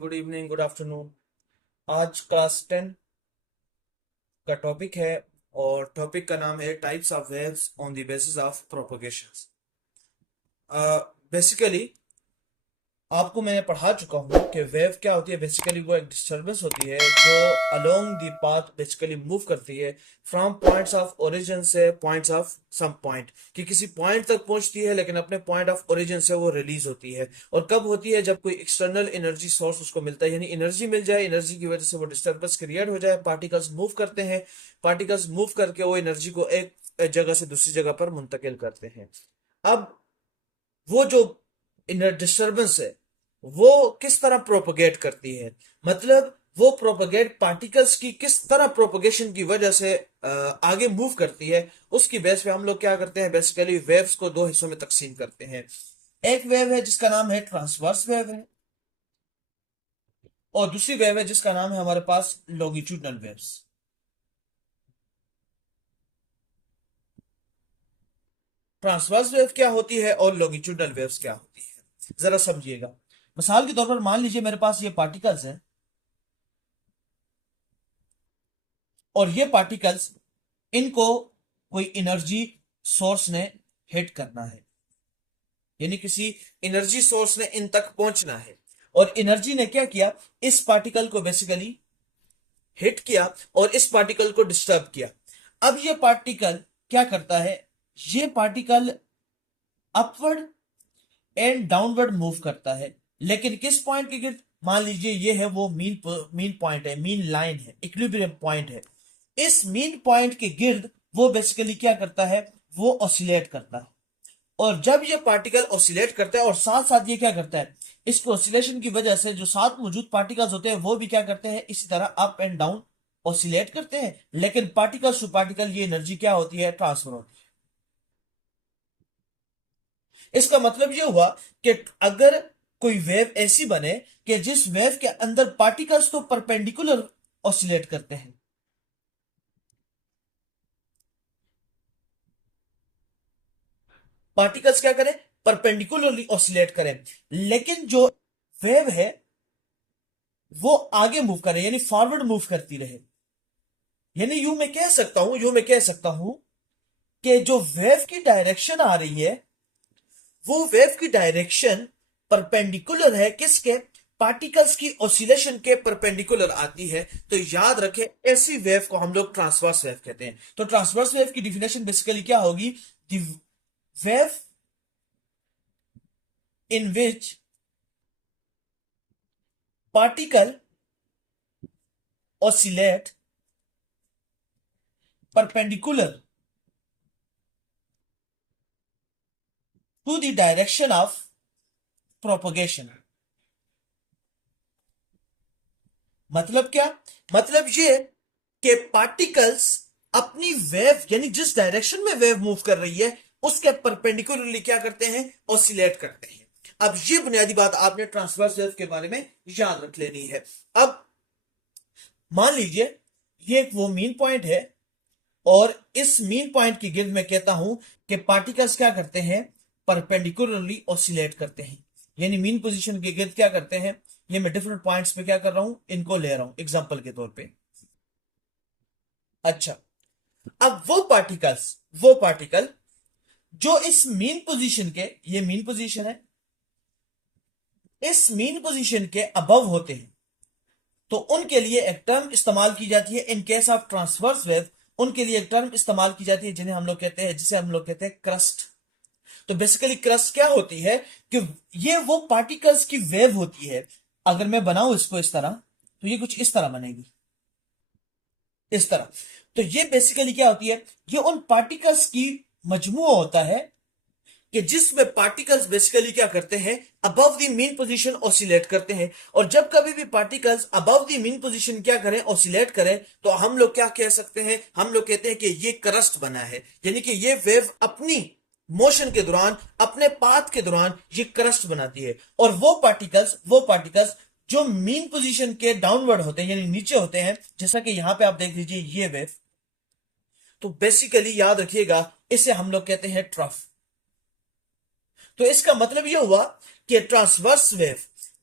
Good evening, good afternoon. आज class 10 का topic है और टॉपिक का नाम है types of waves on the basis of propagations. Basically आपको मैंने पढ़ा चुका हूँ कि वेव क्या होती है। बेसिकली वो एक डिस्टरबेंस होती है जो along the path basically move करती है फ्रॉम पॉइंट्स ऑफ ओरिजिन से पॉइंट्स ऑफ सम पॉइंट, कि किसी पॉइंट तक पहुंचती है लेकिन अपने पॉइंट ऑफ ओरिजिन से वो रिलीज होती है। और कब होती है? जब कोई एक्सटर्नल एनर्जी सोर्स उसको मिलता है, यानी एनर्जी मिल जाए, एनर्जी की वजह से वो डिस्टर्बेंस क्रिएट हो जाए, पार्टिकल्स मूव करते हैं, पार्टिकल्स मूव करके वो एनर्जी को एक जगह से दूसरी जगह पर मुंतकिल करते हैं। अब वो जो इनर डिस्टरबेंस है वो किस तरह प्रोपगेट करती है, मतलब वो प्रोपगेट पार्टिकल्स की किस तरह प्रोपगेशन की वजह से आगे मूव करती है, उसकी बेस पे हम लोग क्या करते हैं, बेसिकली वेव्स को दो हिस्सों में तकसीम करते हैं। एक वेव है जिसका नाम है ट्रांसवर्स वेव है, और दूसरी वेव है जिसका नाम है हमारे पास लॉन्गिट्यूडनल वेव्स। ट्रांसवर्स वेव क्या होती है और लॉन्गिट्यूडनल वेव्स क्या होती है, जरा समझिएगा। मिसाल के तौर पर मान लीजिए मेरे पास ये पार्टिकल्स हैं, और ये पार्टिकल्स, इनको कोई एनर्जी सोर्स ने हिट करना है, यानी किसी एनर्जी सोर्स ने इन तक पहुंचना है। और एनर्जी ने क्या किया, इस पार्टिकल को बेसिकली हिट किया और इस पार्टिकल को डिस्टर्ब किया। अब ये पार्टिकल क्या करता है, ये particle upward and downward move करता है, लेकिन किस पॉइंट के गिर्द? मान लीजिए ये है वो मीन पॉइंट है, मीन लाइन है, इक्विलिब्रियम पॉइंट है। इस मीन पॉइंट के गिर्द वो बेसिकली क्या करता है, वो ऑसिलेट करता है। और जब ये पार्टिकल ऑसिलेट करता है और साथ साथ ये क्या करता है, इसको ऑसिलेशन की वजह से जो साथ मौजूद पार्टिकल्स होते हैं वो भी क्या करते हैं, इसी तरह अप एंड डाउन ऑसिलेट करते हैं, लेकिन पार्टिकल टू पार्टिकल ये एनर्जी क्या होती है, ट्रांसफर होती है। इसका मतलब यह हुआ कि अगर कोई वेव ऐसी बने कि जिस वेव के अंदर पार्टिकल्स तो परपेंडिकुलर ऑसिलेट करते हैं, पार्टिकल्स क्या करें, परपेंडिकुलरली ऑसिलेट करें, लेकिन जो वेव है वो आगे मूव करे, यानी फॉरवर्ड मूव करती रहे। यानी यूं मैं कह सकता हूं कि जो वेव की डायरेक्शन आ रही है, वो वेव की डायरेक्शन परपेंडिकुलर है किसके, पार्टिकल्स की ऑसिलेशन के परपेंडिकुलर आती है। तो याद रखें, ऐसी वेव को हम लोग ट्रांसवर्स वेव कहते हैं। तो ट्रांसवर्स वेव की डिफिनेशन बेसिकली क्या होगी, the wave in which particle oscillate perpendicular to the direction of propagation। मतलब क्या, मतलब ये कि पार्टिकल्स अपनी वेव, यानी जिस डायरेक्शन में वेव मूव कर रही है उसके परपेंडिकुलरली क्या करते हैं, ऑसिलेट करते हैं। अब ये बुनियादी बात आपने ट्रांसवर्स वेव के बारे में याद रख लेनी है। अब मान लीजिए ये एक वो मीन पॉइंट है, और इस मीन पॉइंट की गिर्द मैं कहता हूं कि पार्टिकल्स क्या करते हैं, परपेंडिकुलरली ऑसिलेट करते हैं, यानी मीन पोजीशन के गिर्द क्या करते हैं। ये मैं डिफरेंट पॉइंट्स पे क्या कर रहा हूं, इनको ले रहा हूं एग्जांपल के तौर पे। अच्छा, अब वो पार्टिकल जो इस मीन पोजीशन के, ये मीन पोजीशन है, इस मीन पोजीशन के अबव होते हैं, तो उनके लिए एक टर्म इस्तेमाल की जाती है in case of transverse wave. उनके लिए एक टर्म इस्तेमाल की जाती है जिसे हम लोग कहते हैं क्रस्ट। तो बेसिकली क्रस्ट क्या होती है कि ये वो पार्टिकल्स की वेव होती है। अगर मैं बनाऊं इसको इस तरह, तो ये कुछ इस तरह बनेगी, इस तरह। तो ये बेसिकली क्या होती है, ये उन पार्टिकल्स की मजमुआ होता है कि जिसमें पार्टिकल्स बेसिकली क्या करते हैं, above the mean position oscillate करते हैं। और जब कभी भी particles above the mean position क्या करें, ऑसिलेट करें, तो हम लोग क्या कह सकते हैं, हम लोग कहते हैं कि ये क्रस्ट बना है, यानी कि ये वेव अपनी मोशन के दौरान, अपने पाथ के दौरान ये क्रस्ट बनाती है। और वो पार्टिकल्स जो मीन पोजीशन के डाउनवर्ड होते हैं, यानी नीचे होते हैं, जैसा कि यहां पे आप देख लीजिए ये वेव, तो बेसिकली याद रखिएगा इसे हम लोग कहते हैं ट्रफ। तो इसका मतलब यह हुआ कि ट्रांसवर्स वेव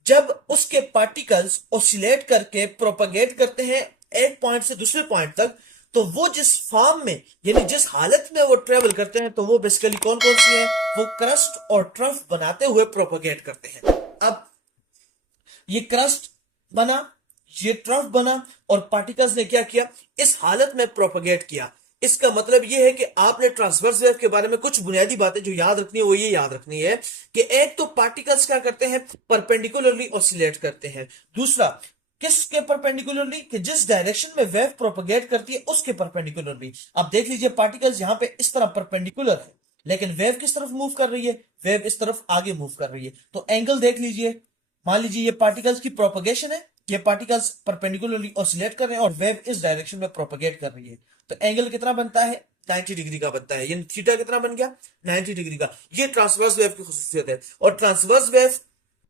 जब उसके पार्टिकल्स ऑसिलेट करके प्रोपगेट करते हैं एक पॉइंट से दूसरे पॉइंट तक, तो वो जिस फॉर्म में यानी जिस हालत में वो ट्रेवल करते हैं, तो वो बेसिकली कौन कौन सी है, वो क्रस्ट और ट्रफ बनाते हुए प्रोपगेट करते हैं। अब ये क्रस्ट बना, ये ट्रफ बना, और पार्टिकल्स ने क्या किया, इस हालत में प्रोपगेट किया। इसका मतलब यह है कि आपने ट्रांसवर्स वेव के बारे में कुछ बुनियादी बातें जो याद रखनी है वो ये याद रखनी है कि एक तो पार्टिकल्स क्या करते हैं, परपेंडिकुलरली ऑसिलेट करते हैं। दूसरा, किसके परपेंडिकुलरली, कि जिस डायरेक्शन में वेव प्रोपगेट करती है उसके परपेंडिकुलरली। अब देख लीजिए पार्टिकल्स यहां पे इस तरह परपेंडिकुलर है, लेकिन वेव किस तरफ मूव कर रही है, वेव इस तरफ आगे मूव कर रही है। तो एंगल देख लीजिए, मान लीजिए ये पार्टिकल्स की प्रोपगेशन है, ये पार्टिकल्स परपेंडिकुलरली ऑसिलेट कर रहे हैं और वेव इस डायरेक्शन में प्रोपगेट कर रही है। तो एंगल कितना बनता है, 90 डिग्री का बनता है। ये थीटा कितना बन गया, 90 डिग्री का। ये ट्रांसवर्स वेव की खुसूसियत है। और ट्रांसवर्स वेव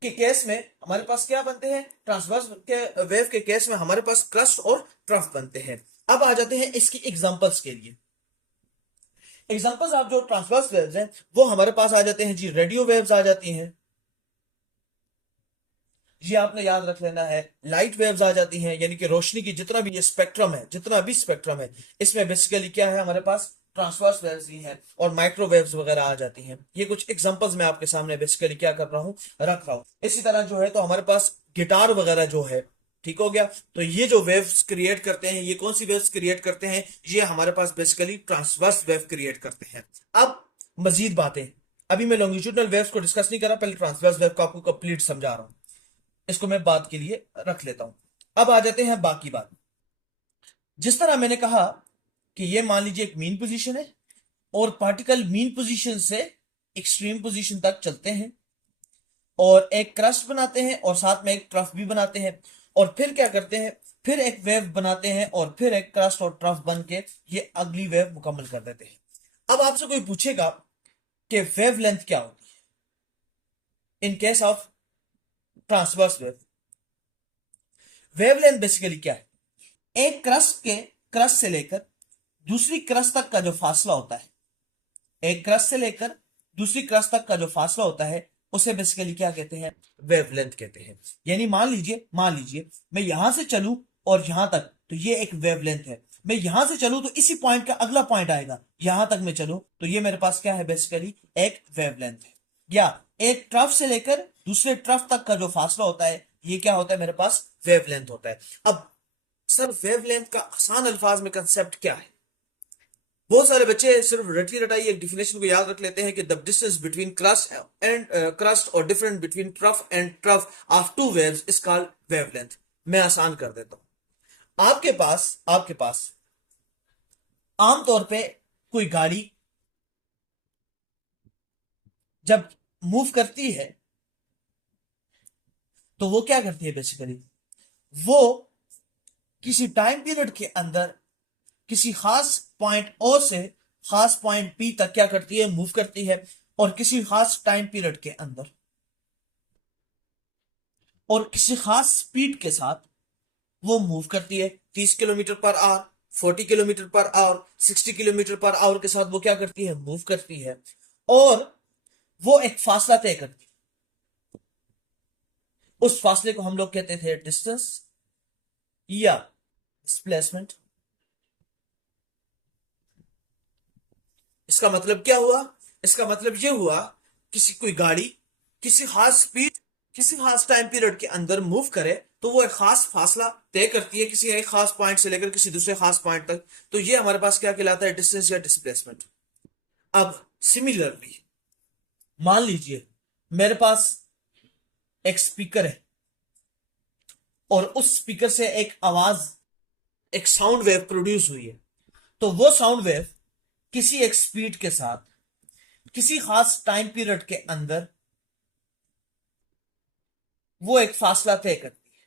के केस में हमारे पास क्या बनते हैं, ट्रांसवर्स के वेव के केस में हमारे पास क्रस्ट और ट्रफ बनते हैं। अब आ जाते हैं इसकी एग्जांपल्स के लिए। एग्जांपल्स आप जो ट्रांसवर्स वेव्स हैं वो हमारे पास आ जाते हैं जी, रेडियो वेव्स आ जाती हैं, ये आपने याद रख लेना है। लाइट वेव्स आ जाती हैं, यानी कि रोशनी की जितना भी ये स्पेक्ट्रम है, जितना भी स्पेक्ट्रम है, इसमें बेसिकली क्या है, हमारे पास ट्रांसवर्स वेव्स ही हैं, और माइक्रोवेव्स वगैरह आ जाती हैं। ये कुछ एग्जांपल्स मैं आपके सामने बेसिकली क्या कर रहा हूं, रख रहा हूं। इसी तरह जो है तो हमारे पास गिटार वगैरह जो है, ठीक हो गया। तो ये जो वेव्स क्रिएट करते हैं, ये कौन सी वेव्स क्रिएट करते हैं, ये हमारे पास बेसिकली ट्रांसवर्स वेव क्रिएट करते हैं। अब मजीद बातें, अभी मैं लॉन्गिट्यूडनल वेव्स को डिस्कस नहीं कर रहा, पहले ट्रांसवर्स वेव को आपको कंप्लीट समझा रहा हूं, इसको मैं बात के लिए रख लेता हूं। अब आ जाते हैं बाकी बात। जिस तरह मैंने कहा कि ये मान लीजिए एक मीन पोजीशन है, और पार्टिकल मीन पोजीशन से एक्सट्रीम पोजीशन तक चलते हैं, और एक क्रस्ट बनाते हैं, और साथ में एक ट्रफ भी बनाते हैं, और फिर क्या करते हैं, फिर एक वेव बनाते हैं, और फिर एक क्रस्ट और ट्रफ बन के ये अगली वेव मुकम्मल कर देते हैं। अब आपसे कोई पूछेगा कि वेव लेंथ क्या होती है in case of transverse wave. Wavelength basically क्या है, एक क्रस्ट से लेकर दूसरी क्रस्ट तक का जो फासला होता है, एक क्रस्ट से लेकर दूसरी क्रस्ट तक का जो फासला होता है, उसे बेसिकली क्या कहते हैं, वेवलेंथ कहते हैं। यानी मान लीजिए मैं यहां से चलूं और यहां तक, तो ये एक वेवलेंथ है। मैं यहां से चलूं तो इसी पॉइंट का अगला पॉइंट आएगा, यहां तक मैं चलूं तो ये मेरे पास क्या है, बेसिकली एक वेवलेंथ है। या एक ट्रफ से लेकर दूसरे ट्रफ तक का जो फासला होता है, ये क्या होता है, मेरे पास वेवलेंथ होता है। अब सर वेवलेंथ का आसान अल्फाज में कंसेप्ट क्या है, बहुत सारे बच्चे सिर्फ रटी रटाई एक डिफिनेशन को याद रख लेते हैं कि द डिस्टेंस बिटवीन क्रस्ट और difference between trough and trough of two waves is called wavelength. मैं आसान कर देता हूं। आपके पास आमतौर पे कोई गाड़ी जब मूव करती है तो वो क्या करती है, बेसिकली वो किसी टाइम पीरियड के अंदर किसी खास पॉइंट ओ से खास पॉइंट पी तक क्या करती है, मूव करती है, और किसी खास टाइम पीरियड के अंदर और किसी खास स्पीड के साथ वो मूव करती है। 30 kilometre per hour, 40 kilometre per hour, 60 kilometre per hour के साथ वो क्या करती है, मूव करती है, और वो एक फासला तय करती है। उस फासले को हम लोग कहते थे डिस्टेंस या डिस्प्लेसमेंट। इसका मतलब क्या हुआ, इसका मतलब यह हुआ कोई गाड़ी किसी खास स्पीड किसी खास टाइम पीरियड के अंदर मूव करे तो वो एक खास फासला तय करती है किसी एक खास पॉइंट से लेकर किसी दूसरे खास पॉइंट तक। तो ये हमारे पास क्या कहलाता है, डिस्टेंस या डिस्प्लेसमेंट। अब सिमिलरली मान लीजिए मेरे पास एक स्पीकर है, और उस स्पीकर से एक आवाज, एक साउंड वेव प्रोड्यूस हुई है। तो वो साउंड वेव किसी एक स्पीड के साथ किसी खास टाइम पीरियड के अंदर वो एक फासला तय करती है।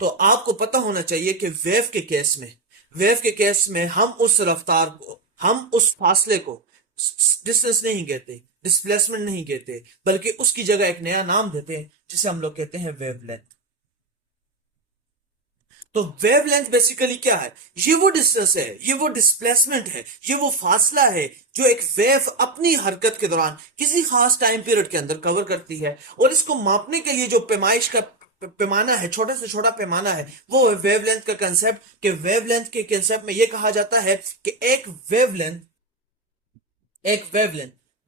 तो आपको पता होना चाहिए कि वेव के केस में हम उस रफ्तार को, हम उस फासले को डिस्टेंस नहीं कहते, डिस्प्लेसमेंट नहीं कहते, बल्कि उसकी जगह एक नया नाम देते हैं जिसे हम लोग कहते हैं वेवलेंथ। तो वेवलेंथ बेसिकली क्या है? ये वो डिस्टेंस है, ये वो डिस्प्लेसमेंट है, ये वो फासला है जो एक वेव अपनी हरकत के दौरान किसी खास टाइम पीरियड के अंदर कवर करती है। और इसको मापने के लिए जो पैमाइश का पैमाना है, छोटे से छोटा पैमाना है, वो है वेवलेंथ का कंसेप्ट। के वेवलेंथ के कंसेप्ट में ये कहा जाता है कि एक वेवलेंथ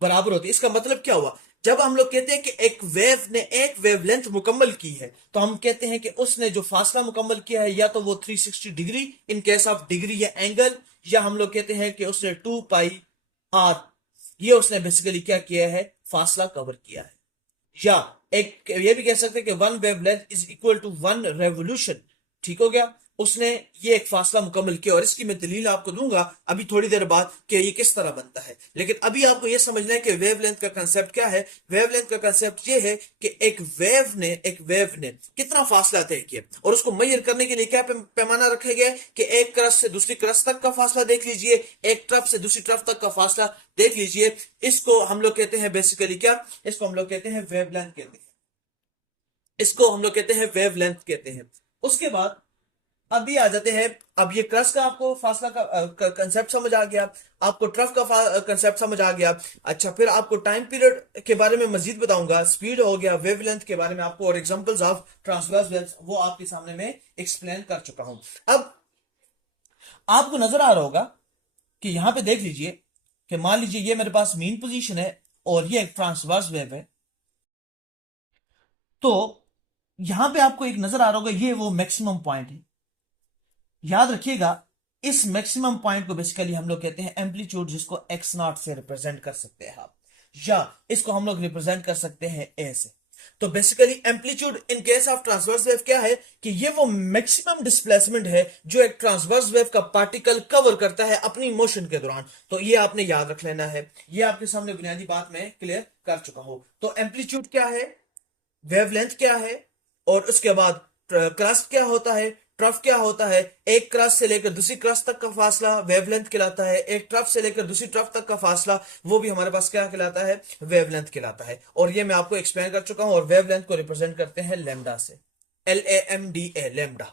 बराबर होती है। इसका मतलब क्या हुआ? जब हम लोग कहते हैं कि एक वेव ने एक वेवलेंथ मुकम्मल की है, तो हम कहते हैं कि उसने जो फासला मुकम्मल किया है या तो वो 360 degree in case of degree या एंगल, या हम लोग कहते हैं कि उसने 2πr, ये उसने बेसिकली क्या किया है? फासला कवर किया है। या एक ये भी कह सकते हैं कि one wavelength is equal to one revolution. ठीक हो गया? उसने ये एक फासला मुकम्मल किया, और इसकी मैं दलील आपको दूंगा अभी थोड़ी देर बाद कि ये किस तरह बनता है। लेकिन अभी आपको ये समझना है कि वेवलेंथ का कंसेप्ट क्या है। वेवलेंथ का कंसेप्ट ये है कि एक वेव ने कितना फासला तय किया, और उसको मेजर करने के लिए क्या पैमाना रखे गए कि एक क्रस्ट से दूसरी क्रस्ट तक का फासला देख लीजिए, एक ट्रफ से दूसरी ट्रफ तक का फासला देख लीजिए। इसको हम लोग कहते हैं बेसिकली क्या? इसको हम लोग कहते हैं वेवलेंथ कहते हैं। इसको हम लोग कहते हैं वेवलेंथ कहते हैं। उसके बाद अभी आ जाते हैं। अब ये क्रस्ट का आपको फासला का कंसेप्ट समझ आ गया, आपको ट्रफ का कंसेप्ट समझ आ गया। अच्छा, फिर आपको टाइम पीरियड के बारे में मजीद बताऊंगा, स्पीड हो गया, वेवलेंथ के बारे में आपको, और एग्जांपल्स ऑफ ट्रांसवर्स वेव्स वो आपके सामने में एक्सप्लेन कर चुका हूं। अब आपको नजर आ रहा होगा कि यहां पे देख लीजिए कि मान लीजिए ये मेरे पास मीन पोजीशन है और ये एक ट्रांसवर्स वेव है। तो यहां पे आपको एक नजर आ रहा होगा, ये वो मैक्सिमम पॉइंट है। याद रखिएगा, इस मैक्सिमम पॉइंट को बेसिकली हम लोग कहते हैं एम्पलीट्यूड, जिसको एक्स नॉट से रिप्रेजेंट कर सकते हैं आप, या इसको हम लोग रिप्रेजेंट कर सकते हैं ए से। तो basically amplitude in case of transverse wave क्या है कि ये वो मैक्सिमम डिस्प्लेसमेंट है जो एक ट्रांसवर्स वेव का पार्टिकल कवर करता है अपनी मोशन के दौरान। तो ये आपने याद रख लेना है, ये आपके सामने बुनियादी बात मैं क्लियर कर चुका हूं। तो एम्पलीट्यूड क्या है, वेवलेंथ क्या है, और उसके बाद क्रस्ट क्या होता है, ट्रफ क्या होता है। एक क्रस्ट से लेकर दूसरी क्रस्ट तक का फासला वेवलेंथ कहलाता है। एक ट्रफ से लेकर दूसरी ट्रफ तक का फासला वो भी हमारे पास क्या कहलाता है? वेवलेंथ कहलाता है। और ये मैं आपको एक्सप्लेन कर चुका हूं। और वेवलेंथ को रिप्रेजेंट करते हैं लैम्डा से, LAMDA, लैम्डा।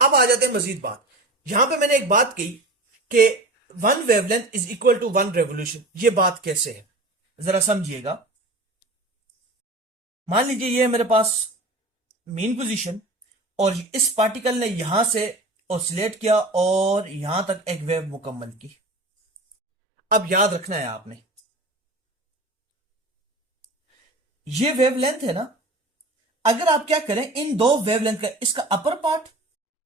अब आ जाते हैं मजीद बात। यहां पे मैंने एक बात की कि one wavelength is equal to one revolution. ये बात कैसे है, जरा समझिएगा। मान लीजिए ये है मेरे पास मीन पोजीशन, और इस पार्टिकल ने यहां से ऑसिलेट किया और यहां तक एक वेव मुकम्मल की। अब याद रखना है आपने, ये वेवलेंथ है ना, अगर आप क्या करें, इन दो वेवलेंथ का, इसका अपर पार्ट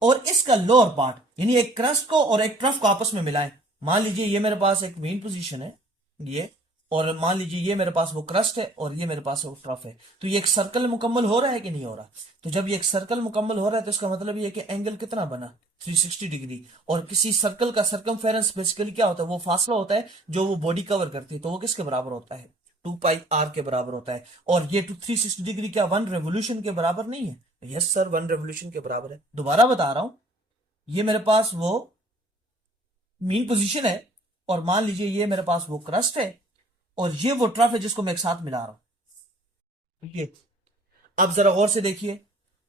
और इसका लोअर पार्ट, यानी एक क्रस्ट को और एक ट्रफ को आपस में मिलाएं। मान लीजिए ये मेरे पास एक मेन पोजीशन है ये, और मान लीजिए ये मेरे पास वो क्रस्ट है और ये मेरे पास वो ट्रफ है। तो ये एक सर्कल मुकम्मल हो रहा है कि नहीं हो रहा? तो जब ये एक सर्कल मुकम्मल हो रहा है तो इसका मतलब ये है कि एंगल कितना बना? 360 डिग्री। और किसी सर्कल का सर्कमफेरेंस बेसिकली क्या होता है? वो फासला होता है जो वो बॉडी कवर करती है। तो वो किसके बराबर होता है? 2πr के बराबर होता है। और ये 360 डिग्री क्या वन रेवोल्यूशन के बराबर नहीं है? यस सर, वन रेवोल्यूशन के बराबर है। दोबारा बता रहा हूं, ये मेरे पास वो मीन पोजीशन है, और मान लीजिए ये मेरे पास वो क्रस्ट है, और ये वो ट्रफ है जिसको मैं एक साथ मिला रहा हूं। ये अब जरा गौर से देखिए,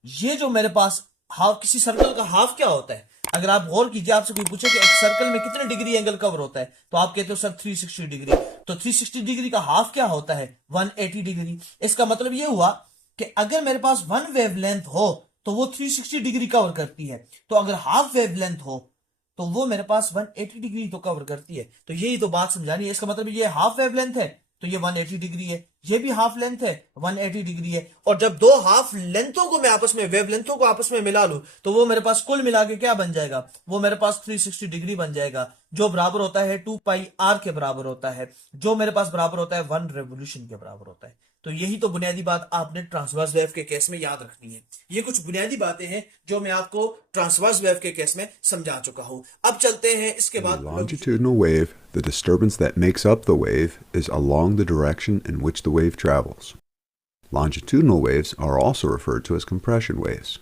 ये जो मेरे पास हाफ, किसी सर्कल का हाफ क्या होता है? अगर आप गौर कीजिए, आपसे कोई पूछे कि एक सर्कल में कितने डिग्री एंगल कवर होता है, तो आप कहते हो सर 360 डिग्री। तो 360 डिग्री का हाफ क्या होता है? 180 डिग्री। इसका मतलब ये हुआ कि अगर मेरे पास वन वेवलेंथ हो तो वो 360 डिग्री कवर करती है। तो अगर हाफ वेवलेंथ हो तो वो मेरे पास 180 डिग्री तो कवर करती है। तो यही तो बात समझानी है। इसका मतलब ये हाफ वेवलेंथ है तो ये 180 डिग्री है, ये भी हाफ लेंथ है 180 डिग्री है। और जब दो हाफ लेंथों को मैं आपस में, वेवलेंथों को आपस में मिला लूं, तो वो मेरे पास कुल मिला के क्या बन जाएगा? वो मेरे पास 360 डिग्री बन जाएगा, जो बराबर होता है 2πr के बराबर होता है, जो मेरे पास बराबर होता है वन रेवोल्यूशन के बराबर होता है। तो यही तो बुनियादी बात आपने ट्रांसवर्स वेव के केस में याद रखनी है। ये कुछ बुनियादी बातें हैं जो मैं आपको ट्रांसवर्स वेव के केस में समझा चुका हूं। अब चलते हैं इसके In a बाद। longitudinal wave, the disturbance that makes up the wave is along the direction in which the wave travels. Longitudinal waves are also referred to as compression waves.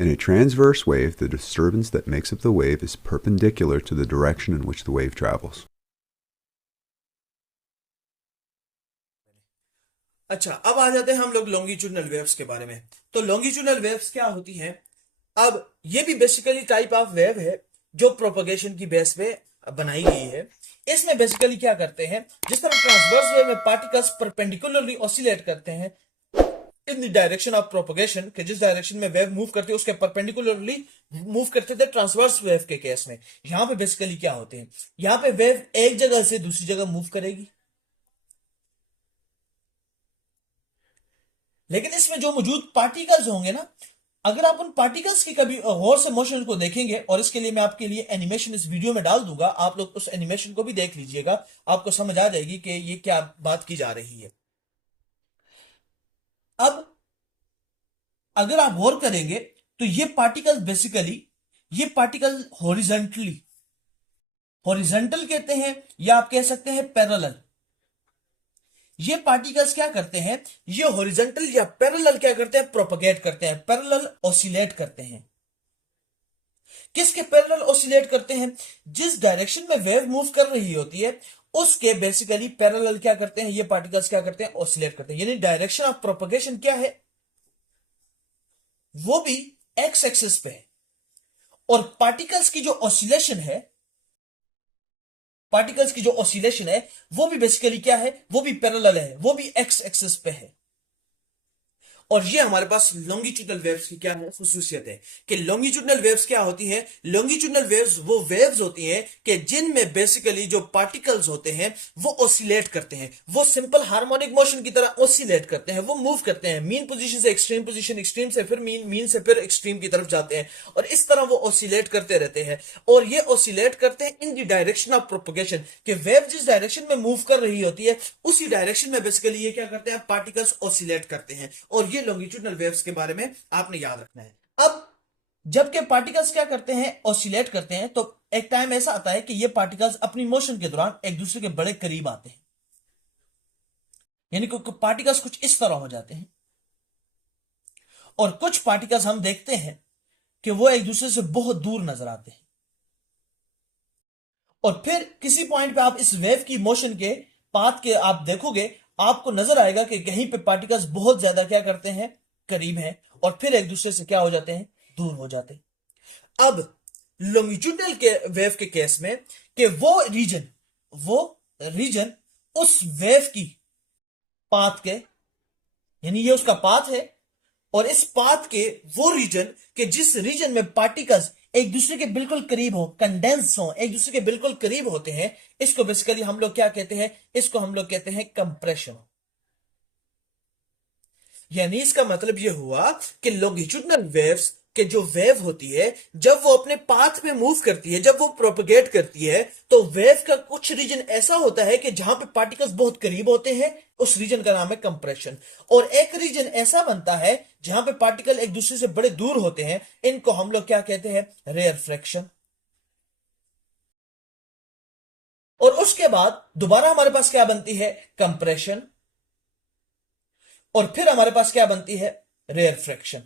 In a transverse wave, the disturbance that makes up the wave is perpendicular to the direction in which the wave travels. अच्छा, अब आ जाते हैं हम लोग longitudinal waves के बारे में। तो लॉन्गिट्यूडनल वेव्स क्या होती हैं? अब ये भी बेसिकली टाइप ऑफ वेव है जो प्रोपगेशन की बेस पे बनाई गई है। इसमें बेसिकली क्या करते हैं, जिस तरह ट्रांसवर्स वेव में पार्टिकल्स परपेंडिकुलरली ऑसिलेट करते हैं in the direction of propagation, के जिस डायरेक्शन में वेव मूव करती है उसके परपेंडिकुलरली मूव करते थे ट्रांसवर्स वेव के केस में। यहां पे बेसिकली क्या होते हैं, यहां पे वेव एक जगह से दूसरी जगह मूव करेगी, लेकिन इसमें जो मौजूद पार्टिकल्स होंगे ना, अगर आप उन पार्टिकल्स की कभी गौर से मोशन को देखेंगे, और इसके लिए मैं आपके लिए एनिमेशन इस वीडियो में डाल दूंगा, आप लोग उस एनिमेशन को भी देख लीजिएगा, आपको समझ आ जाएगी कि ये क्या बात की जा रही है। अब अगर आप गौर करेंगे तो ये पार्टिकल बेसिकली, ये पार्टिकल हॉरिजेंटली, हॉरिजेंटल कहते हैं या आप कह सकते हैं पैरेलल, ये पार्टिकल्स क्या करते हैं, ये हॉरिजॉन्टल या पैरेलल क्या करते हैं, प्रोपगेट करते हैं, पैरेलल ऑसिलेट करते हैं। किसके पैरेलल ऑसिलेट करते हैं? जिस डायरेक्शन में वेव मूव कर रही होती है उसके बेसिकली पैरेलल क्या करते हैं, ये पार्टिकल्स क्या करते हैं, ऑसिलेट करते हैं। यानी डायरेक्शन ऑफ प्रोपगेशन क्या है, वो भी एक्स एक्सिस पे है, और पार्टिकल्स की जो ऑसिलेशन है, पार्टिकल्स की जो ऑसिलेशन है वो भी बेसिकली क्या है, वो भी पैरेलल है, वो भी एक्स एक्सिस पे है। और ये हमारे पास लॉन्गिट्यूडनल वेव्स की क्या है, खुसूसियत है कि लॉन्गिट्यूडनल वेव्स क्या होती है, लॉन्गिट्यूडनल वेव्स वो वेव्स होती हैं कि जिनमें बेसिकली जो पार्टिकल्स होते हैं वो ऑसिलेट करते हैं, वो सिंपल हार्मोनिक मोशन की तरह ऑसिलेट करते हैं, वो मूव करते हैं मीन पोजीशन से एक्सट्रीम पोजीशन, एक्सट्रीम से फिर मीन, मीन से फिर एक्सट्रीम की तरफ जाते हैं, और इस तरह वो ऑसिलेट करते रहते हैं। और ये ऑसिलेट करते हैं in the direction of propagation, कि वेव जिस डायरेक्शन में मूव कर रही होती है उसी डायरेक्शन में बेसिकली ये क्या करते हैं, पार्टिकल्स ऑसिलेट करते हैं। और ये लॉन्गिट्यूडनल वेव्स के बारे में आपने याद रखना है। अब जबकि पार्टिकल्स क्या करते हैं, ऑसिलेट करते हैं, तो एक टाइम ऐसा आता है कि ये पार्टिकल्स अपनी मोशन के दौरान एक दूसरे के बड़े करीब आते हैं, यानी कि पार्टिकल्स कुछ इस तरह हो जाते हैं, और कुछ पार्टिकल्स हम देखते हैं कि वो एक दूसरे से बहुत दूर नजर आते हैं। और फिर किसी पॉइंट पे आप इस वेव की मोशन के पाथ के आप देखोगे, आपको नजर आएगा कि कहीं पे पार्टिकल्स बहुत ज्यादा क्या करते हैं, करीब हैं, और फिर एक दूसरे से क्या हो जाते हैं, दूर हो जाते हैं। अब लॉन्गिट्यूडनल के वेव के केस में कि वो रीजन उस वेव की पाथ के, यानी ये उसका पाथ है, और इस पाथ के वो रीजन के जिस रीजन में पार्टिकल्स एक दूसरे के बिल्कुल करीब हो, कंडेंस हो, एक दूसरे के बिल्कुल करीब होते हैं, इसको बेसिकली हम लोग क्या कहते हैं, इसको हम लोग कहते हैं कंप्रेशन। यानी इसका मतलब यह हुआ कि लॉन्गिट्यूडनल वेव्स के जो वेव होती है, जब वो अपने पाथ में मूव करती है, जब वो प्रोपगेट करती है, तो वेव का कुछ रीजन ऐसा होता है कि जहां पे पार्टिकल्स बहुत करीब होते हैं, उस रीजन का नाम है कंप्रेशन। और एक रीजन ऐसा बनता है जहां पे पार्टिकल एक दूसरे से बड़े दूर होते हैं, इनको हम लोग क्या कहते हैं, रेयरफ्रैक्शन। और उसके बाद दोबारा हमारे पास क्या बनती है, कंप्रेशन, और फिर हमारे पास क्या बनती है, रेयरफ्रैक्शन।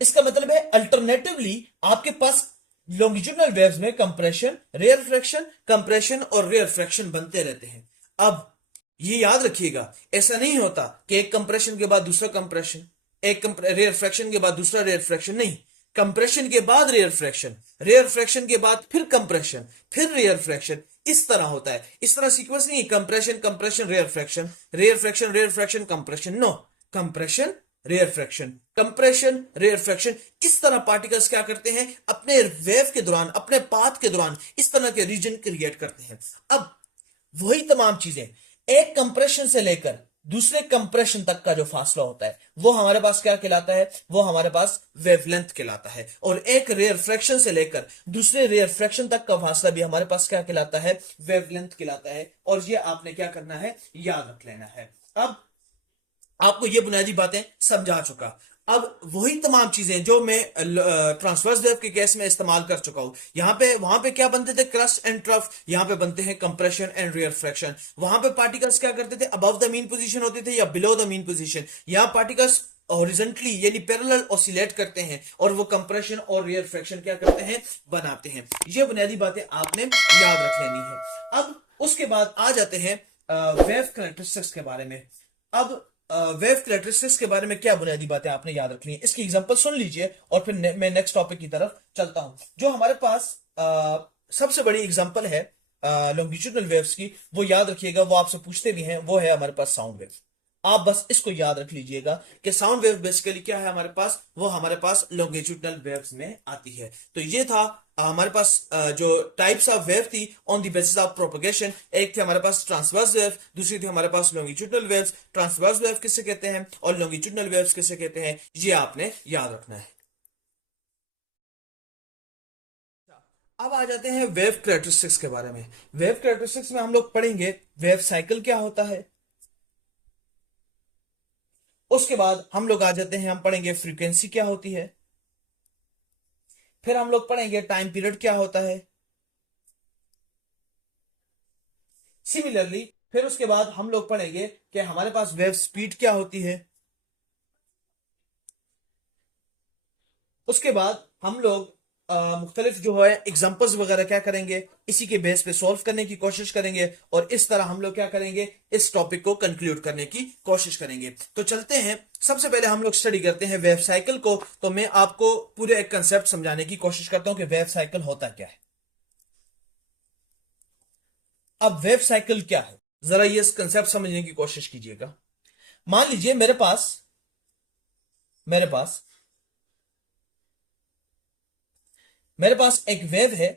इसका मतलब है अल्टरनेटिवली आपके पास लॉन्गिट्यूडनल वेव्स में कंप्रेशन, रेयरफ्रैक्शन, कंप्रेशन और रेयरफ्रैक्शन बनते रहते हैं। अब ये याद रखिएगा, ऐसा नहीं होता कि एक कंप्रेशन के बाद दूसरा कंप्रेशन, एक रेयरफ्रैक्शन के बाद दूसरा रेयरफ्रैक्शन, नहीं, कंप्रेशन के बाद रेयरफ्रैक्शन, रेयरफ्रैक्शन के बाद फिर कंप्रेशन, फिर रेयरफ्रैक्शन, इस तरह होता है। इस तरह सीक्वेंस नहीं, compression compression rarefaction, rarefaction rarefaction compression, no, compression rarefaction, compression rarefaction. इस तरह पार्टिकल्स क्या करते हैं, अपने वेव के दौरान, अपने पाथ के दौरान इस तरह के रीजन क्रिएट करते हैं। अब वही तमाम चीजें एक कंप्रेशन से लेकर दूसरे कंप्रेशन तक का जो फासला होता है वो हमारे पास क्या कहलाता है, वो हमारे पास वेवलेंथ कहलाता है। और एक रेयर फ्रैक्शन से लेकर दूसरे रेयर फ्रैक्शन तक का फासला भी हमारे पास क्या कहलाता है, वेवलेंथ कहलाता है। और ये आपने क्या करना है, याद रख लेना है। अब आपको ये बुनियादी बातें समझा चुका। अब वही तमाम चीजें जो मैं ट्रांसवर्स वेव के केस में इस्तेमाल कर चुका हूं, यहां पे वहां पे क्या बनते थे, क्रस्ट एंड ट्रफ, यहां पे बनते हैं कंप्रेशन एंड रेयरफ्रैक्शन। वहां पे पार्टिकल्स क्या करते थे, अबव द मीन पोजीशन होते थे या बिलो द मीन पोजीशन। यहां पार्टिकल्स हॉरिजॉन्टली यानी पैरेलल ऑसिलेट करते हैं, और वो कंप्रेशन और रेयरफ्रैक्शन क्या करते हैं, बनाते हैं। ये बुनियादी बातें आपने याद रख लेनी है। अब उसके बाद आ जाते हैं वेव कैरेक्टरिस्टिक्स के बारे में। अब वेव कैरेक्टरिस्टिक्स के बारे में क्या बुनियादी बातें आपने याद रखनी है, इसकी एग्जांपल सुन लीजिए और फिर मैं नेक्स्ट टॉपिक की तरफ चलता हूं। जो हमारे पास सबसे बड़ी एग्जांपल है लॉन्गिट्यूडनल वेव्स की, वो याद रखिएगा, वो आपसे पूछते भी हैं, वो है हमारे पास साउंड वेव। आप बस इसको याद रख लीजिएगा कि साउंड वेव बेसिकली क्या है हमारे पास, वो हमारे पास लॉन्गिट्यूडनल वेव्स में आती है। तो ये था हमारे पास जो टाइप्स ऑफ वेव थी on the basis of propagation. एक थे हमारे पास ट्रांसवर्स वेव, दूसरी थी हमारे पास लॉन्गिट्यूडनल वेव्स। ट्रांसवर्स वेव किसे कहते हैं और लॉन्गिट्यूडनल वेव्स किसे कहते हैं, ये आपने याद रखना है। अब आ जाते हैं वेव कैरेक्टरिस्टिक्स के बारे में। वेव कैरेक्टरिस्टिक्स में हम लोग पढ़ेंगे वेव साइकिल क्या होता है, उसके बाद हम लोग आ जाते हैं, हम पढ़ेंगे फ्रीक्वेंसी क्या होती है, फिर हम लोग पढ़ेंगे टाइम पीरियड क्या होता है। सिमिलरली फिर उसके बाद हम लोग पढ़ेंगे कि हमारे पास वेव स्पीड क्या होती है। उसके बाद हम लोग मुख्तलिफ जो है एग्जांपल्स वगैरह क्या करेंगे, इसी के बेस पे सॉल्व करने की कोशिश करेंगे और इस तरह हम लोग क्या करेंगे, इस टॉपिक को कंक्लूड करने की कोशिश करेंगे। तो चलते हैं, सबसे पहले हम लोग स्टडी करते हैं वेव साइकिल को। तो मैं आपको पूरे एक कंसेप्ट समझाने की कोशिश करता हूं कि वेव साइकिल होता क्या है। अब वेव साइकिल क्या है, जरा ये कंसेप्ट समझने की कोशिश कीजिएगा। मान लीजिए मेरे पास एक वेव है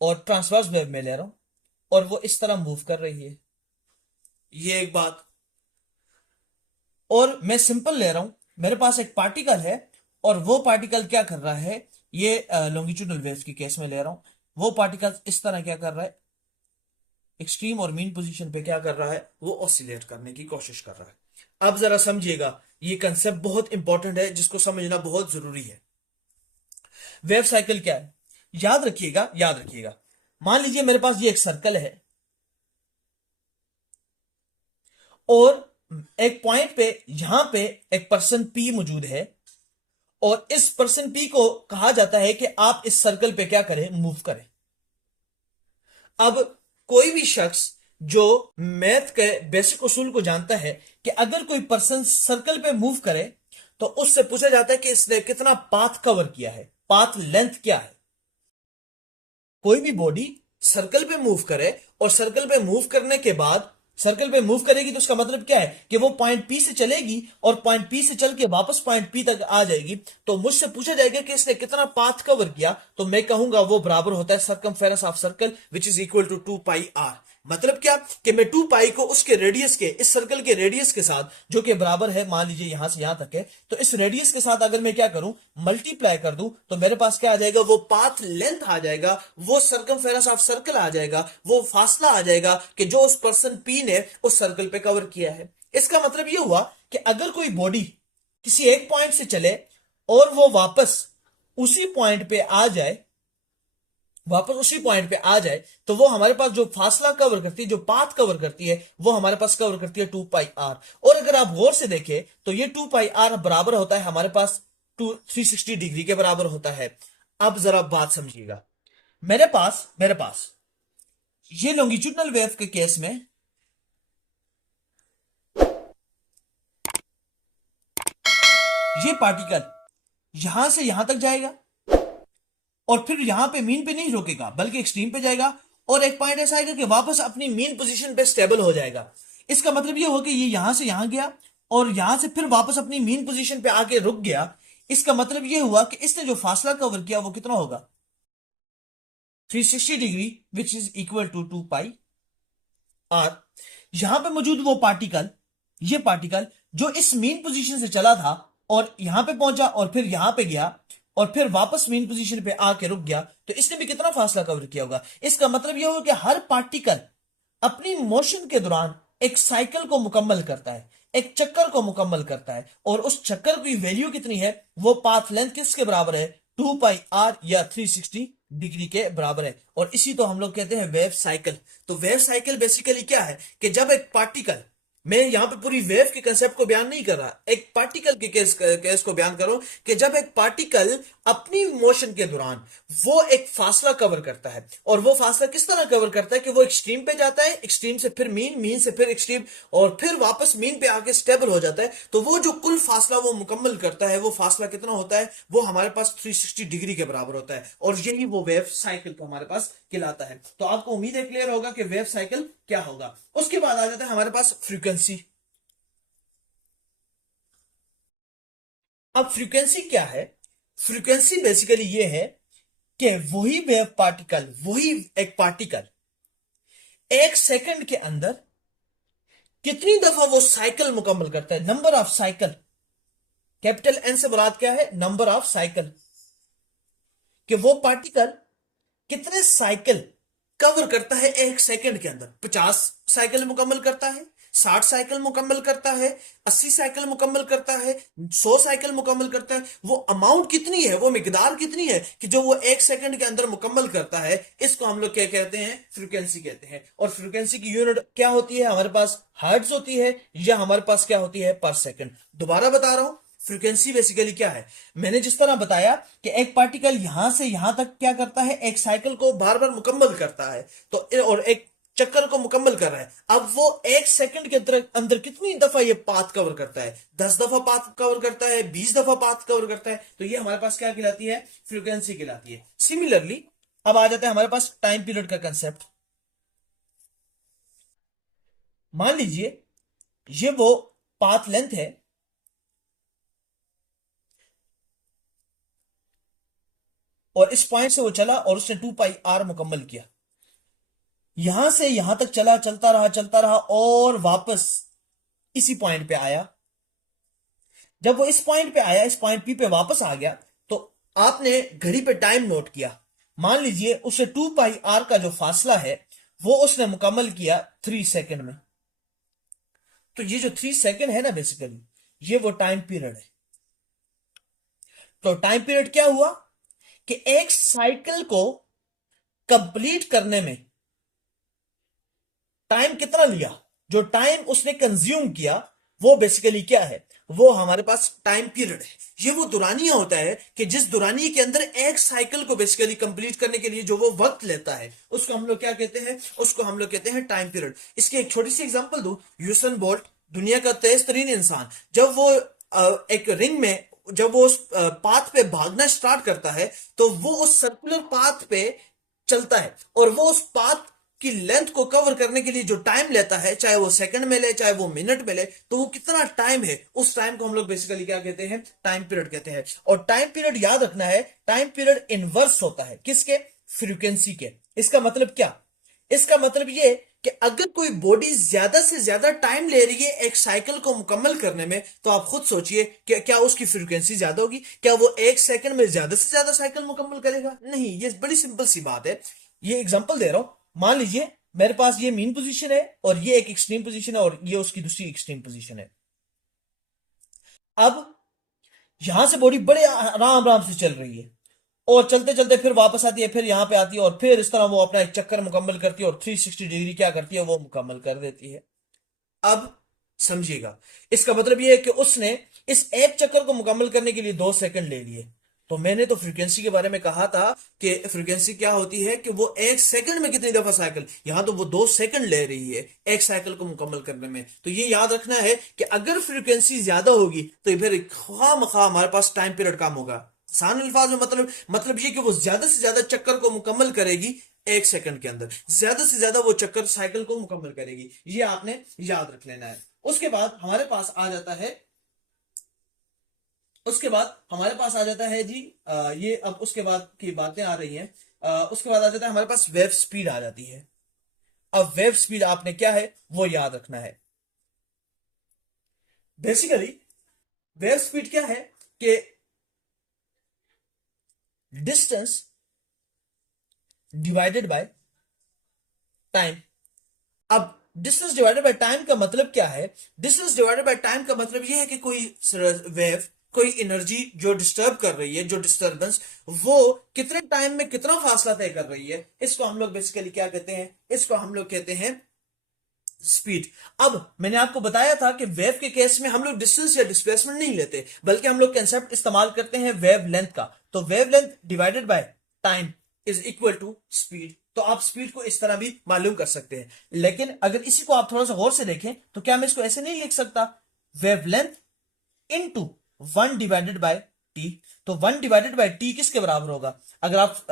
और ट्रांसवर्स वेव में ले रहा हूं और वो इस तरह मूव कर रही है, ये एक बात। और मैं सिंपल ले रहा हूं, मेरे पास एक पार्टिकल है और वो पार्टिकल क्या कर रहा है, ये लॉन्गिट्यूडनल वेव्स की केस में ले रहा हूं, वो पार्टिकल इस तरह क्या कर रहा है, एक्सट्रीम और मीन पोजीशन पे क्या कर रहा है, वो ऑसिलेट करने की कोशिश कर रहा है। अब जरा समझिएगा, ये कंसेप्ट बहुत इंपॉर्टेंट है जिसको समझना बहुत जरूरी है। वेव साइकिल क्या है, याद रखिएगा, याद रखिएगा। मान लीजिए मेरे पास ये एक सर्कल है और एक पॉइंट पे यहां पे एक पर्सन पी मौजूद है और इस पर्सन पी को कहा जाता है कि आप इस सर्कल पे क्या करें, मूव करें। अब कोई भी शख्स जो मैथ के बेसिक उसूल को जानता है कि अगर कोई पर्सन सर्कल पे मूव करे तो उससे पूछा जाता है कि इसने कितना पाथ कवर किया है, पाथ लेंथ क्या है। कोई भी बॉडी सर्कल पे मूव करे और सर्कल पे मूव करने के बाद, सर्कल पे मूव करेगी तो उसका मतलब क्या है कि वो पॉइंट पी से चलेगी और पॉइंट पी से चल के वापस पॉइंट पी तक आ जाएगी। तो मुझसे पूछा जाएगा कि इसने कितना पाथ कवर किया, तो मैं कहूंगा वो बराबर होता है circumference of circle which is equal to 2 pi r. मतलब क्या कि मैं 2 पाई को उसके रेडियस के, इस सर्कल के रेडियस के साथ, जो कि बराबर है मान लीजिए यहां से यहां तक है, तो इस रेडियस के साथ अगर मैं क्या करूं, मल्टीप्लाई कर दूं, तो मेरे पास क्या आ जाएगा, वो पाथ लेंथ आ जाएगा, वो सरकमफेरेंस ऑफ सर्कल आ जाएगा, वो फासला आ जाएगा कि जो उस पर्सन पी ने उस सर्कल पे कवर किया है। इसका मतलब ये हुआ कि अगर कोई बॉडी किसी एक पॉइंट से चले और वो वापस उसी पॉइंट पे आ जाए, तो वो हमारे पास जो फासला कवर करती है, जो पाथ कवर करती है, वो हमारे पास कवर करती है 2 पाई आर। और अगर आप गौर से देखें तो ये 2 पाई आर बराबर होता है हमारे पास 360 डिग्री के बराबर होता है। अब जरा बात समझिएगा, मेरे पास ये लॉन्गिट्यूडनल वेव के केस में ये पार्टिकल यहां से यहां तक जाएगा और फिर यहां पे मीन पे नहीं रुकेगा बल्कि एक्सट्रीम पे जाएगा और एक पॉइंट ऐसा आएगा कि वापस अपनी मीन पोजीशन पे स्टेबल हो जाएगा। इसका मतलब ये होगा कि ये यहां से यहां गया और यहां से फिर वापस अपनी मीन पोजीशन पे आके रुक गया। इसका मतलब ये हुआ कि इसने जो फासला कवर किया वो कितना होगा, 360 degree which is equal to 2 pi r. यहां पे मौजूद वो पार्टिकल, ये पार्टिकल जो इस मीन पोजीशन से चला था और यहां पे पहुंचा और फिर यहां पे गया और फिर वापस मेन पोजीशन पे आके रुक गया, तो इसने भी कितना फासला कवर किया होगा। इसका मतलब यह होगा कि हर पार्टिकल अपनी मोशन के दौरान एक साइकिल को मुकम्मल करता है, एक चक्कर को मुकम्मल करता है और उस चक्कर की वैल्यू कितनी है, वो पाथ लेंथ किसके बराबर है, 2 पाई आर या 360 डिग्री के बराबर है। और इसी तो हम लोग कहते हैं वेव साइकिल। तो वेव साइकिल बेसिकली क्या है कि जब एक पार्टिकल मैं यहां पे पूरी वेव के कंसेप्ट को बयान नहीं कर रहा, एक पार्टिकल के केस को बयान कर रहा हूं कि जब एक पार्टिकल अपनी मोशन के दौरान वो एक फासला कवर करता है, और वो फासला किस तरह कवर करता है कि वो एक्सट्रीम पे जाता है, एक्सट्रीम से फिर मीन, मीन से फिर एक्सट्रीम, और फिर वापस मीन पे आके स्टेबल हो जाता है, तो वो जो कुल फासला वो मुकम्मल करता है, वो फासला कितना होता है, वो हमारे पास 360 डिग्री के बराबर होता है, और यही वो वेव साइकिल को हमारे पास कहलाता है। तो आपको उम्मीद है क्लियर होगा कि वेव साइकिल क्या होगा। उसके बाद आ जाता है हमारे पास फ्रीक्वेंसी। अब फ्रीक्वेंसी क्या है? फ्रीक्वेंसी बेसिकली ये है कि वही वेव पार्टिकल, वही एक पार्टिकल एक सेकंड के अंदर कितनी दफा वो साइकिल मुकम्मल करता है, number of cycle. Capital N से मुराद क्या है? नंबर ऑफ साइकिल, कि वो पार्टिकल कितने साइकिल कवर करता है एक सेकंड के अंदर। 50 साइकिल मुकम्मल करता है, 60 साइकिल मुकम्मल करता है, 80 साइकिल मुकम्मल करता है, 100 साइकिल मुकम्मल करता है। वो अमाउंट कितनी है, वो मिकदार कितनी है कि जो वो एक सेकंड के अंदर मुकम्मल करता है, इसको हम लोग क्या कहते हैं? फ्रीक्वेंसी कहते हैं। और फ्रीक्वेंसी की यूनिट क्या होती है? हमारे पास हर्ट्ज होती है, या हमारे पास क्या होती है? पर सेकंड। दोबारा बता रहा हूं, फ्रीक्वेंसी बेसिकली क्या है? मैंने जिस तरह बताया कि एक पार्टिकल यहां से यहां तक क्या करता है, एक साइकिल को बार बार मुकम्मल करता है, तो और एक चक्कर को मुकम्मल कर रहा है। अब वो एक सेकंड के अंदर अंदर कितनी दफा ये पाथ कवर करता है? 10 दफा पाथ कवर करता है, 20 दफा पाथ कवर करता है, तो ये हमारे पास क्या कहलाती है? फ्रीक्वेंसी कहलाती है। सिमिलरली अब आ जाता है हमारे पास टाइम पीरियड का कंसेप्ट। मान लीजिए ये वो पाथ लेंथ है, और इस पॉइंट से वो चला और उसने 2πr मुकम्मल किया, यहां से यहां तक चला, चलता रहा और वापस इसी पॉइंट पे आया। जब वो इस पॉइंट पे आया, इस पॉइंट पी पे वापस आ गया, तो आपने घड़ी पे टाइम नोट किया। मान लीजिए उसे 2πr का जो फासला है वो उसने मुकम्मल किया 3 सेकंड में। तो ये जो 3 सेकंड है ना, बेसिकली ये वो टाइम पीरियड है। तो टाइम पीरियड क्या हुआ कि एक साइकिल को कंप्लीट करने में टाइम कितना लिया, जो टाइम उसने कंज्यूम किया, वो बेसिकली क्या है? वो हमारे पास टाइम पीरियड है। ये वो दुरानिया होता है कि जिस दुरानिये के अंदर एक साइकिल को बेसिकली कंप्लीट करने के लिए जो वो वक्त लेता है, उसको हम लोग क्या कहते हैं? उसको हम लोग कहते हैं टाइम पीरियड। इसकी एक छोटी सी एग्जांपल दूं, यूसेन बोल्ट, दुनिया का तेज तरीन इंसान, जब वो एक रिंग में, जब वो उस पाथ पे भागना स्टार्ट करता है, तो वो उस सर्कुलर पाथ पे चलता है, और वो उस पाथ की लेंथ को कवर करने के लिए जो टाइम लेता है, चाहे वो सेकंड में ले, चाहे वो मिनट में ले, तो वो कितना टाइम है, उस टाइम को हम लोग बेसिकली क्या कहते हैं? टाइम पीरियड कहते हैं। और टाइम पीरियड याद रखना है, टाइम पीरियड इनवर्स होता है किसके? फ्रीक्वेंसी के। इसका मतलब क्या? इसका मतलब ये कि अगर कोई बॉडी ज्यादा से ज्यादा टाइम ले रही है एक साइकिल को मुकम्मल करने में, तो आप खुद सोचिए कि क्या उसकी फ्रीक्वेंसी ज्यादा होगी? क्या वो एक सेकंड में ज्यादा से ज्यादा साइकिल मुकम्मल करेगा? नहीं। ये बड़ी सिंपल सी बात है। ये एग्जांपल दे रहा हूं, मान लीजिए मेरे पास ये मीन पोजीशन है, और ये एक एक्सट्रीम पोजीशन है, और ये उसकी दूसरी एक्सट्रीम पोजीशन है। अब यहां से बॉडी बड़े आराम आराम से चल रही है, और चलते चलते फिर वापस आती है, फिर यहां पे आती है, और फिर इस तरह वो अपना एक चक्कर मुकम्मल करती है, और 360 डिग्री क्या करती है? वो मुकम्मल कर देती है। अब समझिएगा, इसका मतलब ये है कि उसने इस एक चक्कर को मुकम्मल करने के लिए 2 सेकंड ले लिए। तो मैंने तो फ्रीक्वेंसी के बारे में कहा था कि फ्रीक्वेंसी क्या होती है कि वो एक सेकंड में कितनी दफा साइकिल, यहां तो वो 2 सेकंड ले रही है एक साइकिल को मुकम्मल करने में। तो ये याद रखना है कि अगर फ्रीक्वेंसी ज्यादा होगी तो फिर खामखा हमारे पास टाइम पीरियड कम होगा। आसान अल्फाज में मतलब ये कि वो ज्यादा से ज्यादा चक्कर को मुकम्मल करेगी एक सेकंड के अंदर, ज्यादा से ज्यादा वो चक्कर साइकिल को मुकम्मल करेगी। ये आपने याद रख लेना है। उसके बाद हमारे पास आ जाता है, उसके बाद हमारे पास आ जाता है जी, ये अब उसके बाद की बातें आ रही हैं। उसके बाद आ जाता है हमारे पास वेव स्पीड आ जाती है। अब वेव स्पीड आपने क्या है वो याद रखना है। बेसिकली वेव स्पीड क्या है कि डिस्टेंस डिवाइडेड बाय टाइम। अब डिस्टेंस डिवाइडेड बाय टाइम का मतलब क्या है? डिस्टेंस डिवाइडेड बाय टाइम का मतलब यह है कि कोई वेव, कोई एनर्जी जो डिस्टर्ब कर रही है, जो डिस्टर्बेंस, वो कितने टाइम में कितना फासला तय कर रही है, इसको हम लोग बेसिकली क्या कहते हैं? इसको हम लोग कहते हैं स्पीड। अब मैंने आपको बताया था कि वेव के केस में हम लोग डिस्टेंस या डिस्प्लेसमेंट नहीं लेते, बल्कि हम लोग कंसेप्ट इस्तेमाल करते हैं वेव लेंथ का। तो wave length divided by time is equal to speed. तो आप स्पीड को इस तरह भी मालूम कर सकते हैं। लेकिन अगर इसी को आप थोड़ा सा गौर से देखें तो क्या मैं इसको ऐसे नहीं लिख सकता, wave length into 1 divided by T. तो 1 डिवाइडेड बाय टी किसके बराबर होगा? अगर आप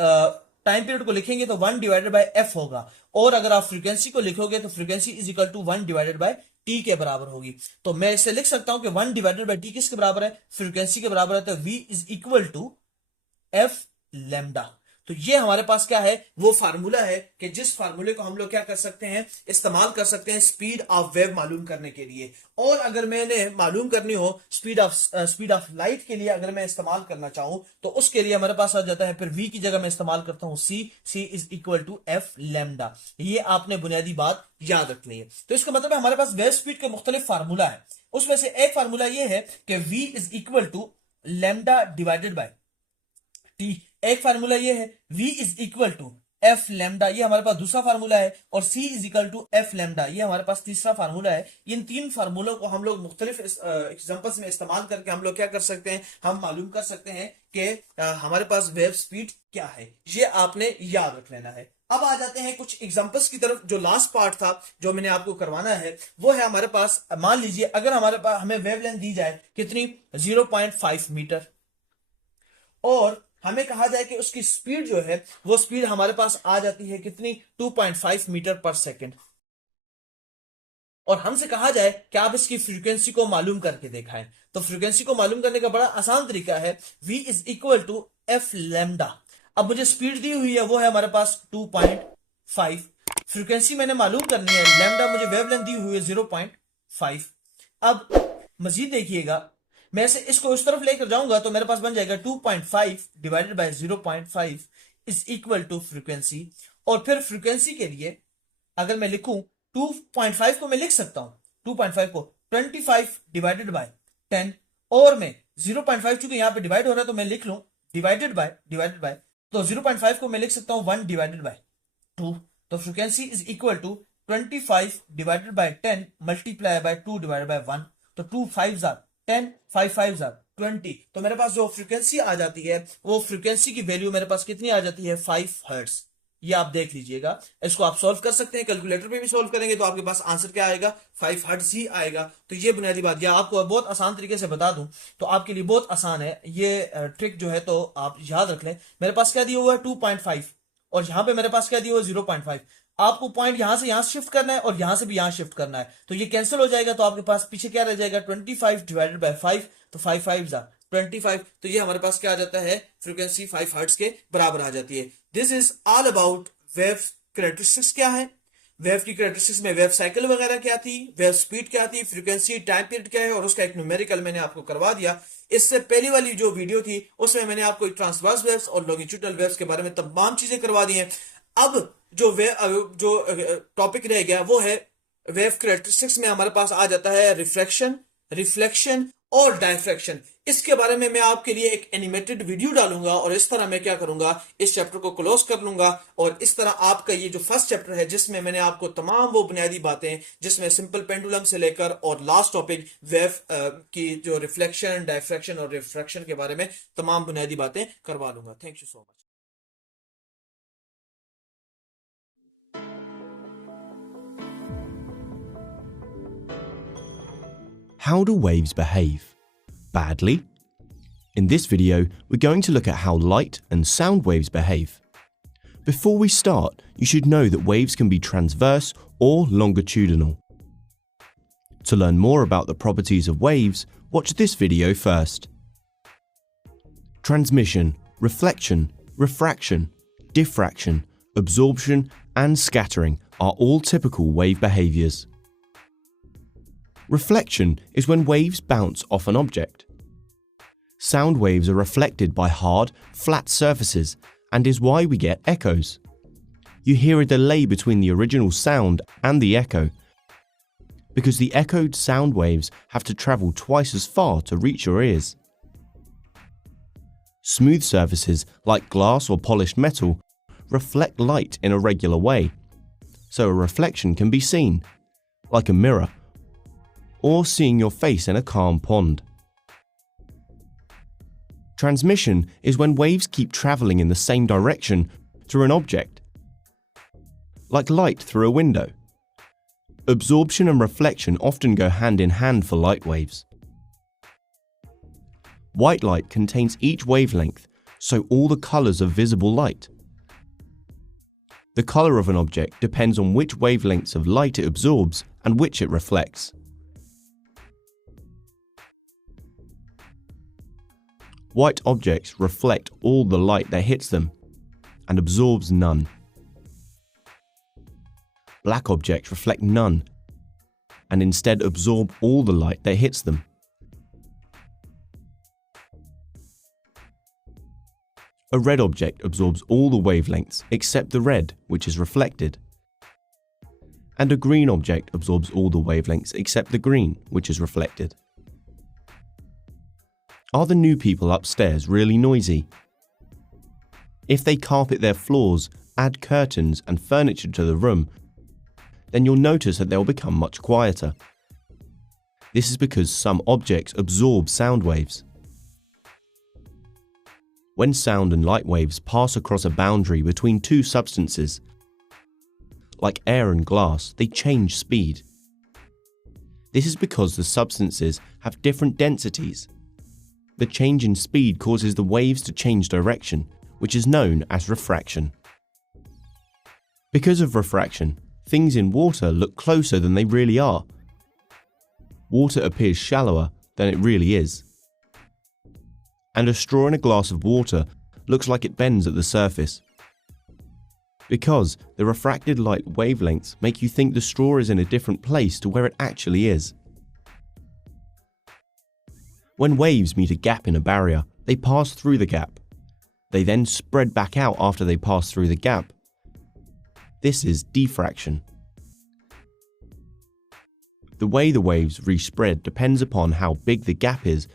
टाइम पीरियड को लिखेंगे तो 1 डिवाइडेड बाय एफ होगा, और अगर आप फ्रीक्वेंसी को लिखोगे तो frequency is equal to 1 divided by t के बराबर होगी। तो मैं इसे लिख सकता हूं कि 1 डिवाइडेड बाय टी किसके बराबर है? फ्रीक्वेंसी के बराबर है। तो v is equal to f lambda. तो ये हमारे पास क्या है? वो फार्मूला है कि जिस फार्मूले को हम लोग क्या कर सकते हैं, इस्तेमाल कर सकते हैं स्पीड ऑफ वेव मालूम करने के लिए। और अगर मैंने मालूम करनी हो स्पीड ऑफ लाइट के लिए, अगर मैं इस्तेमाल करना चाहूं तो उसके लिए हमारे पास आ जाता है, फिर v की जगह मैं इस्तेमाल करता हूं c is equal to f lambda. ये आपने बुनियादी बात याद रखनी है। तो इसका मतलब है हमारे पास वेव स्पीड के मुख्तलिफ फार्मूला है। उसमें से एक फार्मूला ये है कि v is equal to lambda divided by t. एक फार्मूला ये है v is equal to f lambda, ये हमारे पास दूसरा फार्मूला है। और c is equal to f lambda, ये हमारे पास तीसरा फार्मूला है। इन तीन फार्मूलों को हम लोग मुख्तलिफ एग्जांपल्स में इस्तेमाल करके हम लोग क्या कर सकते हैं, हम मालूम कर सकते हैं कि हमारे पास वेव स्पीड क्या है। ये आपने याद रख लेना है। अब आ जाते हैं कुछ एग्जांपल्स की तरफ। जो लास्ट पार्ट था जो मैंने आपको करवाना है वो है हमारे पास, मान लीजिए अगर हमारे पास हमें वेवलेंथ दी जाए कितनी, 0.5 मीटर, और हमें कहा जाए कि उसकी स्पीड जो है वो स्पीड हमारे पास आ जाती है कितनी, 2.5 मीटर पर सेकंड। और हमसे कहा जाए कि आप इसकी फ्रीक्वेंसी को मालूम करके दिखाएं। तो फ्रीक्वेंसी को मालूम करने का बड़ा आसान तरीका है, v is equal to f lambda. अब मुझे स्पीड दी हुई है वो है हमारे पास 2.5, फ्रीक्वेंसी मैंने मालूम करनी है, लैम्डा मुझे वेवलेंथ दी हुई है 0.5। अब मजीद देखिएगा, मैं से इसको इस तरफ लेकर जाऊंगा तो मेरे पास बन जाएगा 2.5 divided by 0.5 is equal to frequency. और फिर फ्रीक्वेंसी के लिए अगर मैं लिखूं 2.5 को मैं लिख सकता हूं, 2.5 को 25 डिवाइडेड बाय 10, और मैं 0.5 चूंकि यहां पे डिवाइड हो रहा है तो मैं लिख लूं डिवाइडेड बाय, तो 0.5 को मैं लिख सकता हूं 1 डिवाइडेड बाय 2। तो frequency is equal to 25 divided by 10 multiply by 2 divided by 1। तो 2 5 10, 5 5 20। तो मेरे पास जो फ्रीक्वेंसी आ जाती है वो फ्रीक्वेंसी की वैल्यू मेरे पास कितनी आ जाती है, 5 हर्ट्ज। ये आप देख लीजिएगा, इसको आप सॉल्व कर सकते हैं, कैलकुलेटर पे भी सॉल्व करेंगे तो आपके पास आंसर क्या आएगा, 5 हर्ट्ज ही आएगा। तो ये बुनियादी बात, या आपको बहुत आसान तरीके से बता दूं तो आपके लिए बहुत आसान है ये ट्रिक जो है, तो आप याद रख लें। मेरे पास क्या दिया हुआ है 2.5, और यहां पे मेरे पास क्या दिया हुआ है 0.5। आपको पॉइंट यहां से यहां शिफ्ट करना है और यहां से भी यहां शिफ्ट करना है, तो ये कैंसिल हो जाएगा। तो आपके पास पीछे क्या रह जाएगा, 25 डिवाइडेड बाय 5, तो 5 5 25। तो ये हमारे पास क्या आ जाता है, फ्रीक्वेंसी 5 हर्ट्ज के बराबर आ जाती है। This is all about wave characteristics क्या है, वेव की कैरेक्टरिस्टिक्स में वेव साइकिल वगैरह क्या थी, वेव स्पीड क्या थी, फ्रीक्वेंसी टाइम पीरियड क्या है, और उसका एक न्यूमेरिकल मैंने आपको करवा दिया। इससे पहली वाली जो वीडियो थी उसमें मैंने आपको ट्रांसवर्स वेव्स और लॉन्गिट्यूडनल वेव्स के बारे में तमाम चीजें करवा दी हैं। अब जो टॉपिक रह गया वो है वेव कैरेक्टरिस्टिक्स में हमारे पास आ जाता है रिफ्रैक्शन, रिफ्लेक्शन और डायफ्रैक्शन। इसके बारे में मैं आपके लिए एक एनिमेटेड वीडियो डालूंगा, और इस तरह मैं क्या करूंगा, इस चैप्टर को क्लोज कर लूंगा। और इस तरह आपका ये जो फर्स्ट चैप्टर है जिसमें मैंने आपको तमाम वो बुनियादी बातें, जिसमें सिंपल पेंडुलम से लेकर और लास्ट टॉपिक वेव की जो रिफ्लेक्शन, डायफ्रैक्शन और रिफ्रैक्शन के बारे में तमाम बुनियादी बातें करवा लूंगा। Thank you so much. How do waves behave? Badly? In this video, we're going to look at how light and sound waves behave. Before we start, you should know that waves can be transverse or longitudinal. To learn more about the properties of waves, watch this video first. Transmission, reflection, refraction, diffraction, absorption, and scattering are all typical wave behaviors. Reflection is when waves bounce off an object. Sound waves are reflected by hard, flat surfaces and is why we get echoes. You hear a delay between the original sound and the echo because the echoed sound waves have to travel twice as far to reach your ears. Smooth surfaces like glass or polished metal reflect light in a regular way, so a reflection can be seen, like a mirror, or seeing your face in a calm pond. Transmission is when waves keep traveling in the same direction through an object, like light through a window. Absorption and reflection often go hand in hand for light waves. White light contains each wavelength, so all the colors of visible light. The color of an object depends on which wavelengths of light it absorbs and which it reflects. White objects reflect all the light that hits them and absorbs none. Black objects reflect none and instead absorb all the light that hits them. A red object absorbs all the wavelengths except the red, which is reflected. And a green object absorbs all the wavelengths except the green, which is reflected. Are the new people upstairs really noisy? If they carpet their floors, add curtains and furniture to the room, then you'll notice that they'll become much quieter. This is because some objects absorb sound waves. When sound and light waves pass across a boundary between two substances, like air and glass, they change speed. This is because the substances have different densities. The change in speed causes the waves to change direction, which is known as refraction. Because of refraction, things in water look closer than they really are. Water appears shallower than it really is. And a straw in a glass of water looks like it bends at the surface. Because the refracted light wavelengths make you think the straw is in a different place to where it actually is. When waves meet a gap in a barrier, they pass through the gap. They then spread back out after they pass through the gap. This is diffraction. The way the waves respread depends upon how big the gap is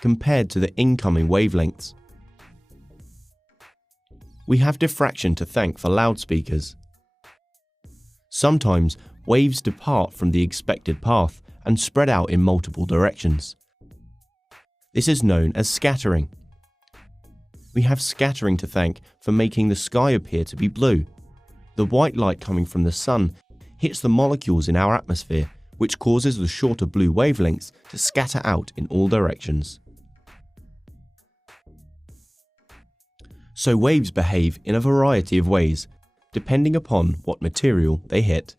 compared to the incoming wavelengths. We have diffraction to thank for loudspeakers. Sometimes waves depart from the expected path and spread out in multiple directions. This is known as scattering. We have scattering to thank for making the sky appear to be blue. The white light coming from the sun hits the molecules in our atmosphere, which causes the shorter blue wavelengths to scatter out in all directions. So waves behave in a variety of ways, depending upon what material they hit.